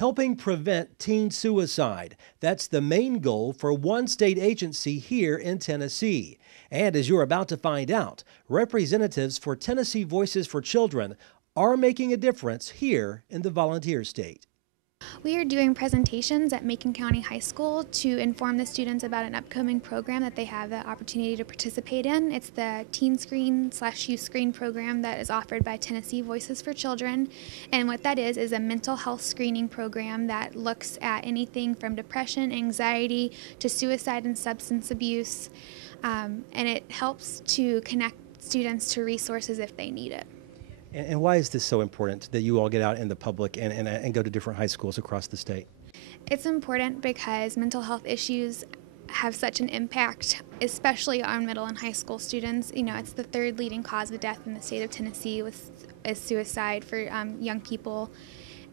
helping prevent teen suicide. That's the main goal for one state agency here in Tennessee. And as you're about to find out, representatives for Tennessee Voices for Children are making a difference here in the volunteer state. We are doing presentations at Macon County High School to inform the students about an upcoming program that they have the opportunity to participate in. It's the Teen Screen/Youth Screen program that is offered by Tennessee Voices for Children. And what that is a mental health screening program that looks at anything from depression, anxiety, to suicide and substance abuse. And it helps to connect students to resources if they need it. And why is this so important that you all get out in the public and go to different high schools across the state? It's important because mental health issues have such an impact, especially on middle and high school students. You know, it's the third leading cause of death in the state of Tennessee is suicide for young people.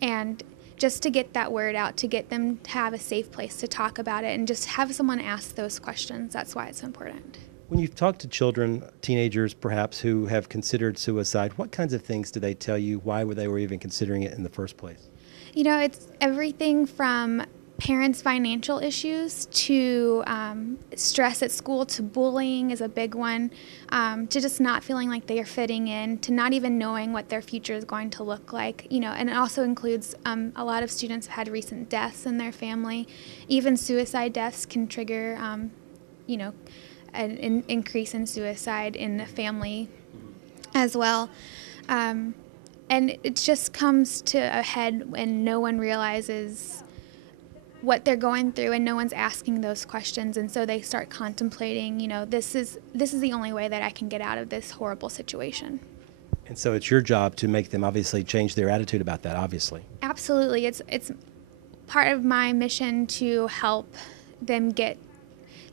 And just to get that word out, to get them to have a safe place to talk about it and just have someone ask those questions, that's why it's important. When you've talked to children, teenagers perhaps, who have considered suicide, what kinds of things do they tell you why they were even considering it in the first place? You know, it's everything from parents' financial issues to stress at school to bullying is a big one, to just not feeling like they are fitting in, to not even knowing what their future is going to look like. You know, and it also includes a lot of students have had recent deaths in their family. Even suicide deaths can trigger, you know, an increase in suicide in the family as well. And it just comes to a head when no one realizes what they're going through and no one's asking those questions, and so they start contemplating, you know, this is the only way that I can get out of this horrible situation. And so it's your job to make them obviously change their attitude about that, obviously. Absolutely. It's part of my mission to help them get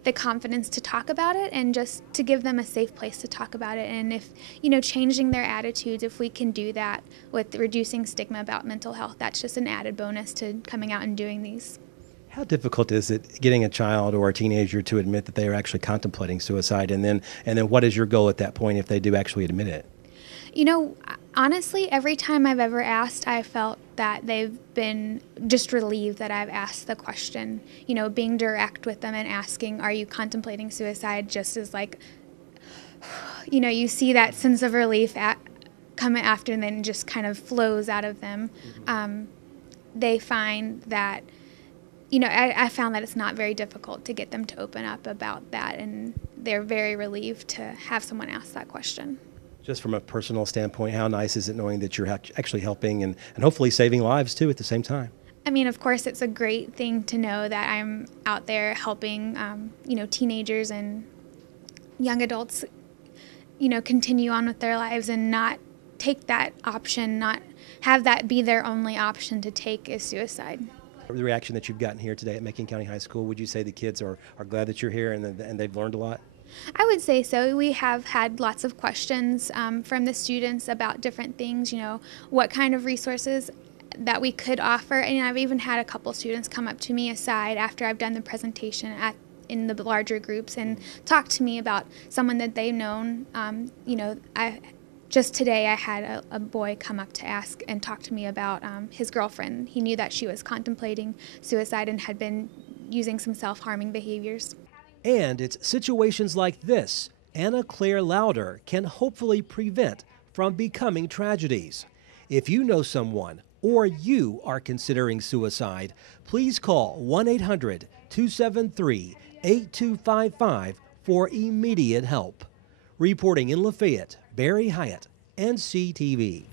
the confidence to talk about it and just to give them a safe place to talk about it. And if, you know, changing their attitudes, if we can do that with reducing stigma about mental health, that's just an added bonus to coming out and doing these. How difficult is it getting a child or a teenager to admit that they are actually contemplating suicide? And then what is your goal at that point if they do actually admit it? You know, honestly, every time I've ever asked, I felt that they've been just relieved that I've asked the question. You know, being direct with them and asking, are you contemplating suicide, just as like, you know, you see that sense of relief come after and then just kind of flows out of them. They find that, you know, I found that it's not very difficult to get them to open up about that, and they're very relieved to have someone ask that question. Just from a personal standpoint, how nice is it knowing that you're actually helping and hopefully saving lives too at the same time? I mean, of course, it's a great thing to know that I'm out there helping, you know, teenagers and young adults, you know, continue on with their lives and not take that option, not have that be their only option to take is suicide. The reaction that you've gotten here today at Macon County High School, would you say the kids are glad that you're here and they've learned a lot? I would say so. We have had lots of questions from the students about different things, you know, what kind of resources that we could offer. And I've even had a couple students come up to me aside after I've done the presentation in the larger groups and talk to me about someone that they've known. You know, just today I had a boy come up to ask and talk to me about his girlfriend. He knew that she was contemplating suicide and had been using some self-harming behaviors. And it's situations like this Anna Claire Lowder can hopefully prevent from becoming tragedies. If you know someone or you are considering suicide, please call 1-800-273-8255 for immediate help. Reporting in Lafayette, Barry Hiett, NCTV.